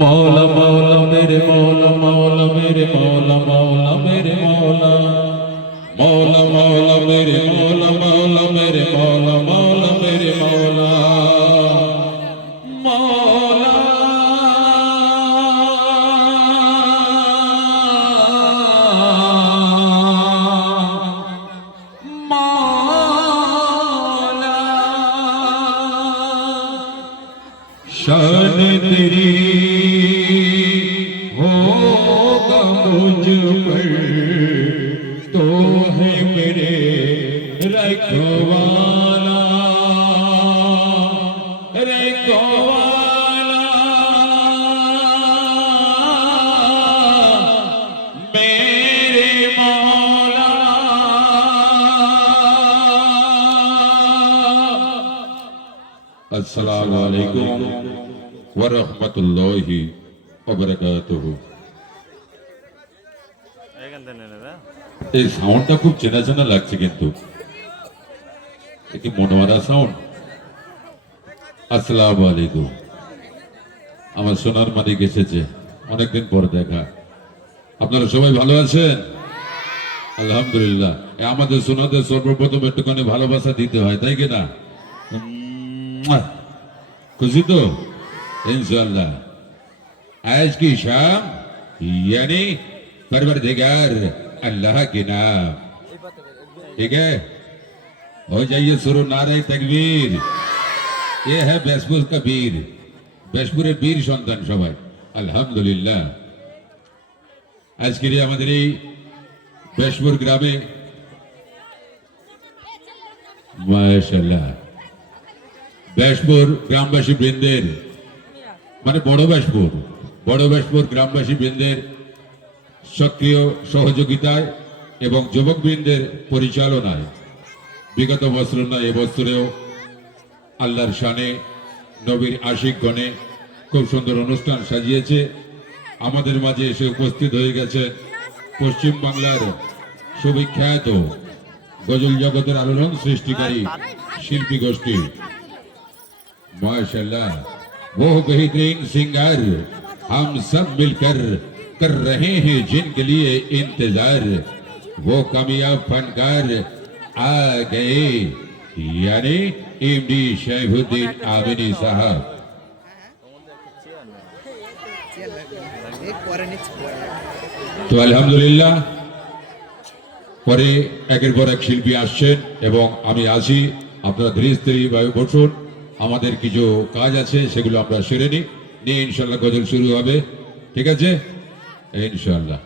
মৌলা মৌলা মেরে মৌলা মৌলা মেরে মৌলা মৌলা মেরে মৌলা। মৌলা মৌলা মেরে মৌলা शान तेरी। होगा मुझ पर तो है मेरे रखवाला বারাকাতুহু এখান থেকে নেবে না এই সাউন্ডটা খুব চেনা চেনা লাগছে কিন্তু। কি মনোয়ারা সাউন্ড আসসালামু আলাইকুম। আমার সোনার মালিক এসেছে। অনেকদিন পর দেখা। আপনারা সবাই ভালো আছেন? আলহামদুলিল্লাহ। আমাদের সোনাদের সর্বপ্রথম একটুখানি ভালোবাসা দিতে হয়, তাই কি খুশি তো ইনশাল্লাহ आज की शाम यानी परवरदिगार अल्लाह के नाम ठीक है हो जाइए सुरु नारे तकबीर ये है बैसपुर कबीर ব্যাসপুরের বীর সন্তান সবাই আলহামদুলিল্লাহ আজকের আমাদের এই বেশপুর গ্রামে মায়াশাল্লাহ ব্যাসপুর গ্রামবাসী বৃন্দের মানে বড় ব্যাসপুর বড় ব্যাসপুর গ্রামবাসী বৃন্দের সক্রিয় সহযোগিতায় এবং যুবক বৃন্দের পরিচালনায়, বিগত বছর নয় এবছরেও আল্লাহর শানে নবীর আশিক গণে খুব সুন্দর অনুষ্ঠান সাজিয়েছে। আমাদের মাঝে এসে উপস্থিত হয়ে গেছে পশ্চিম বাংলার সুবিখ্যাত গজল জগতের আলোড়ন সৃষ্টিকারী শিল্পী গোষ্ঠী। माशाल्लाह वो बेहतरीन सिंगर हम सब मिलकर कर रहे हैं जिनके लिए इंतजार वो कामयाब फनकार आ गए यानी इमडी शैफुद्दीन आमिनी साहब পরে নিচ্ছি পরে। তো আলহামদুলিল্লাহ পরে একের পর এক শিল্পী আসছেন এবং আমি আছি আপনারা ধীরে স্থির ভাবে বসুন আমাদের কিছু কাজ আছে, সেগুলো আমরা সেরে নিই। নিয়ে ইনশাল্লাহ গজল শুরু হবে। ঠিক আছে? ইনশাল্লাহ।